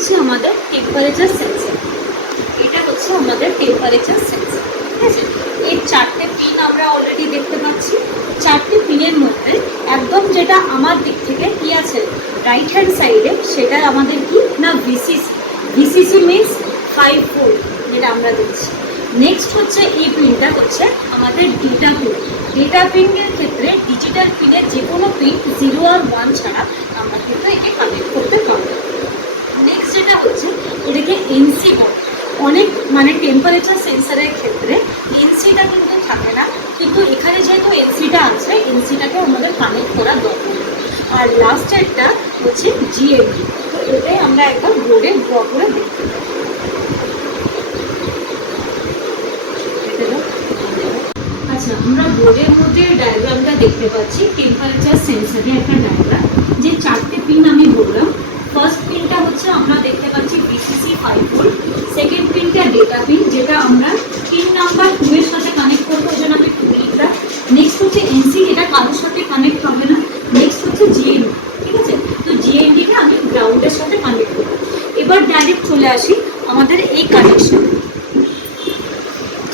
হচ্ছে আমাদের temperature sensor. এটা হচ্ছে আমাদের টেম্পারেচার সেন্সর, ঠিক আছে। এই 4টে পিন আমরা অলরেডি দেখতে পাচ্ছি। 4টে পিনের মধ্যে একদম যেটা আমার দিক থেকে কি আছে রাইট হ্যান্ড সাইডে, সেটা আমাদের কি না ভিসিসি। ভিসিসি মিনস 5 ভোল্ট যেটা আমরা দিচ্ছি। নেক্সট হচ্ছে এই পিনটা হচ্ছে আমাদের ডেটা পিন। ডেটা পিনের ক্ষেত্রে ডিজিটাল পিনের যে কোনো পিন 0 আর 1 ছাড়া আমরা কিন্তু একে কানেক্ট করতে পারবো। নেক্সট যেটা হচ্ছে এটাকে এনসি বলে। অনেক মানে টেম্পারেচার সেন্সারের ক্ষেত্রে এনসিটা কিন্তু থাকে না, কিন্তু এখানে যেহেতু এনসিটা আছে, এনসিটাকে আমাদের কানেক্ট করা দরকার। আর লাস্টেরটা হচ্ছে জিএমডি। তো এটাই আমরা একবার বোর্ডে ড্র করে দেখতে পাই। আচ্ছা, আমরা বোর্ডের মধ্যে ডায়াগ্রামটা দেখতে পাচ্ছি, টেম্পারেচার সেন্সারের একটা ডায়াগ্রাম। যে 4টে পিন আমি বললাম, ফার্স্ট পিনটা হচ্ছে আমরা দেখতে পাচ্ছি ভিসিসি 5 ভোল্ট। সেকেন্ড পিনটা ডেটা পিন, যেটা আমরা পিন নাম্বার 2 এর সাথে কানেক্ট করবো, ওই জন্য আমি 2 লিখলাম। নেক্সট হচ্ছে এনসি, এটা কারোর সাথে কানেক্ট হবে না। নেক্সট হচ্ছে জিএনডি, ঠিক আছে। তো জিএনডিটা আমি গ্রাউন্ডের সাথে কানেক্ট করবো। এবার ডাইরেক্ট চলে আসি আমাদের এই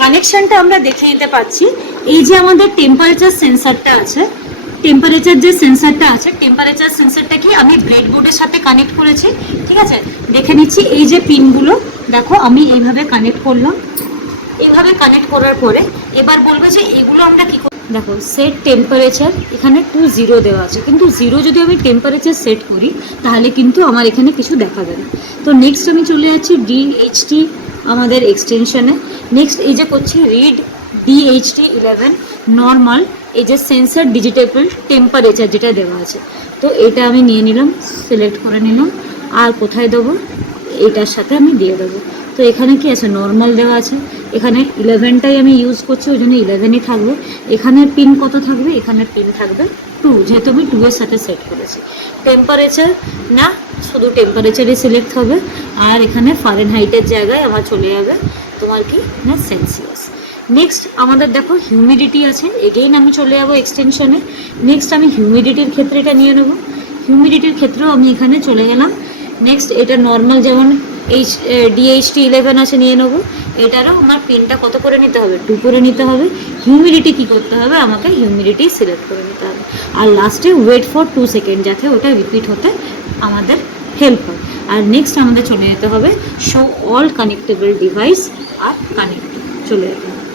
কানেকশনটা আমরা দেখে নিতে পাচ্ছি। এই যে আমাদের টেম্পারেচার সেন্সারটা আছে, টেম্পারেচার যে সেন্সারটা আছে, টেম্পারেচার সেন্সারটা কি আমি ব্রেডবোর্ডের সাথে কানেক্ট করেছি, ঠিক আছে। দেখে নিচ্ছি এই যে পিনগুলো, দেখো আমি এইভাবে কানেক্ট করলাম। এইভাবে কানেক্ট করার পরে এবার বলবে যে এগুলো আমরা কি করব। দেখো সেট টেম্পারেচার, এখানে 20 দেওয়া আছে, কিন্তু 0 যদি আমি টেম্পারেচার সেট করি তাহলে কিন্তু আমার এখানে কিছু দেখাবে না। তো নেক্সট আমি চলে যাচ্ছি ডিএইচটি আমাদের এক্সটেনশনে। নেক্সট এই যে করছি রিড DHT11 নর্মাল, এই যে সেন্সার ডিজিটেবল টেম্পারেচার যেটা দেওয়া আছে। তো এটা আমি নিয়ে নিলাম, সিলেক্ট করে নিলাম। আর কোথায় দেবো, এটার সাথে আমি দিয়ে দেবো। তো এখানে কি আছে, নর্মাল দেওয়া আছে। এখানে 11টাই আমি ইউজ করছি, ওই জন্য 11ই থাকবে। এখানে পিন কত থাকবে, এখানে পিন থাকবে 2, যেহেতু আমি 2 এর সাথে সেট করেছি। টেম্পারেচার না, শুধু টেম্পারেচারই সিলেক্ট হবে। আর এখানে ফারেনহাইটের জায়গায় আমার চলে যাবে তোমার কি না সেলসিয়াস। নেক্সট আমাদের দেখো হিউমিডিটি আছে, এগেইন আমি চলে যাবো এক্সটেনশনে। নেক্সট আমি হিউমিডিটির ক্ষেত্রে এটা নিয়ে নেবো। হিউমিডিটির ক্ষেত্রেও আমি এখানে চলে গেলাম। নেক্সট এটা নর্মাল যেমন DHT11 আছে, নিয়ে নেবো। এটারও আমার পিনটা কত করে নিতে হবে, 2 করে নিতে হবে। হিউমিডিটি কি করতে হবে, আমাকে হিউমিডিটি সিলেক্ট করে নিতে হবে। আর লাস্টে ওয়েট ফর 2 সেকেন্ড, যাতে ওটা রিপিট হতে আমাদের হেল্প হয়। আর নেক্সট আমাদের চলে যেতে হবে শো অল কানেক্টেবল ডিভাইস আর কানেক্ট, চলে যেতে হবে।